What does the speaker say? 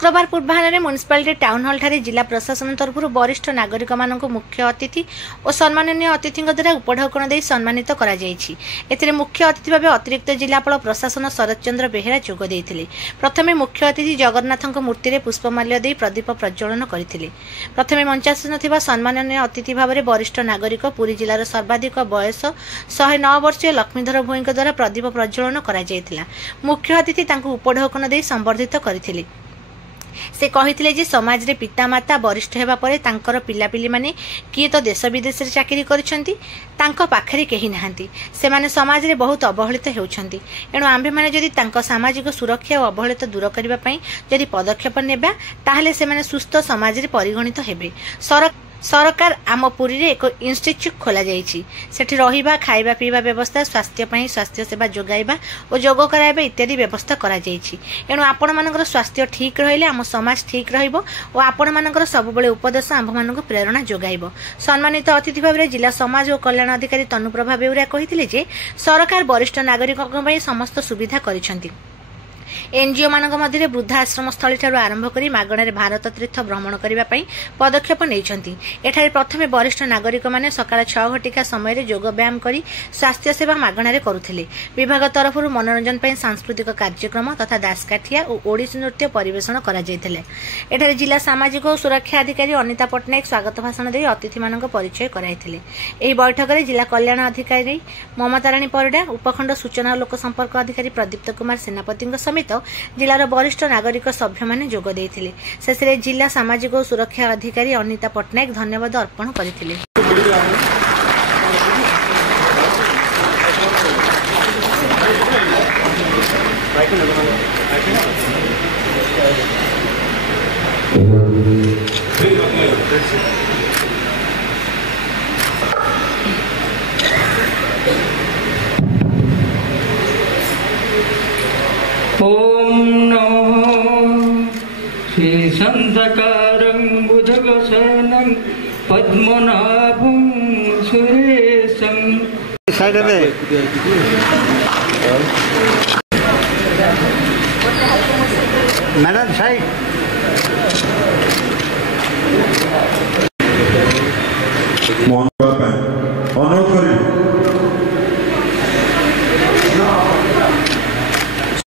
शुक्रवार पूर्वाह्न municipality town hall ठारे जिला प्रशासन तरफ वरिष्ठ नागरिक मानक मुख्य अतिथि और सम्माननीय अतिथि द्वारा उपढौकन दे सम्मानित करा जायछि। एथिरे मुख्य अतिथि भाव अतिरिक्त जिलापाल प्रशासन शरद चंद्र बेहेरा जोग देइथिले। प्रथमे मुख्य अतिथि जगन्नाथक मूर्ति में पुष्पमाल्य दे प्रदीप प्रज्वलन करथिले। प्रथमे मंचासीन थिबा सम्माननीय अतिथि भाव में वरिष्ठ नागरिक पुरी जिलार सर्वाधिक बयस 109 वर्षीय लक्ष्मीधर भोई द्वारा प्रदीप प्रज्वलन करा जायथिला। मुख्य अतिथि तांको उपढौकन दे संबर्धित करथिले। से कहिथिले जे समाज रे पितामाता वरिष्ठ हेबा परे तांकर पिलापिली माने किए तो देश विदेश रे चाकरी करिसंती, तांको पाखरे केही नाहंती, से माने समाज रे बहुत अवहेलित हेउछंती। एणु आम्भे माने जदि तांको सामाजिक सुरक्षा और अवहेलित दूर करबा पई जदि पदक्षेप नेबा ताहले से माने सुस्थ समाज रे परिगणित हेबे। सरकार आम पुरी रे एक इंस्टीट्यूट खोला जायछि। सेठी रहिबा खाइबा पीबा व्यवस्था, स्वास्थ्य पई स्वास्थ्य सेवा जोगाइबा और जोग कराइबा इत्यादि व्यवस्था करा जायछि। एणु आपण मानकर स्वास्थ्य ठीक रहिले आम समाज ठीक रहिबो और आपण मानकर सब बेले उपदेश आम मानक प्रेरणा जोगाइबो। सम्मानित अतिथि भाव जिला समाज और कल्याण अधिकारी तनुप्रभा बेउरा कहिथिले जे सरकार वरिष्ठ नागरिकक पई समस्त सुविधा करिसंती। एनजीओ मानक मध्य वृद्धाश्रम स्थली ठारू आरंभ करी मागणारे भारत तीर्थ भ्रमण करने पदक्षेप नहीं। एठारे प्रथमे वरिष्ठ नागरिक माने सकाळ 6 घटिका समय योग व्यायाम करी स्वास्थ्य सेवा मागणारे करुथिले। विभाग तरफ मनोरंजन पई सांस्कृतिक कार्यक्रम तथा दासकाठिया और ओडिसी नृत्य परिवेषण करा जायथिले। एठारे जिला सामाजिक और सुरक्षा अधिकारी अनिता पट्टनायक स्वागत भाषण दे अतिथि मानक परिचय कराइथिले। एही बैठक में जिला कल्याण अधिकारी ममता राणी परिडा, उपखंड सूचना और लोक संपर्क अधिकारी प्रदीप्त कुमार सेनापति समेत जिलार वरिष्ठ नागरिक सभ्य माने जोग देइथिले। शेषरे जिला सामाजिक और सुरक्षा अधिकारी अनिता पट्टनायक धन्यवाद अर्पण करथिले। ओम नमो श्री संतकारं बुधगशनं पद्मनाभं सुरेशं। साइड में मैडम साइड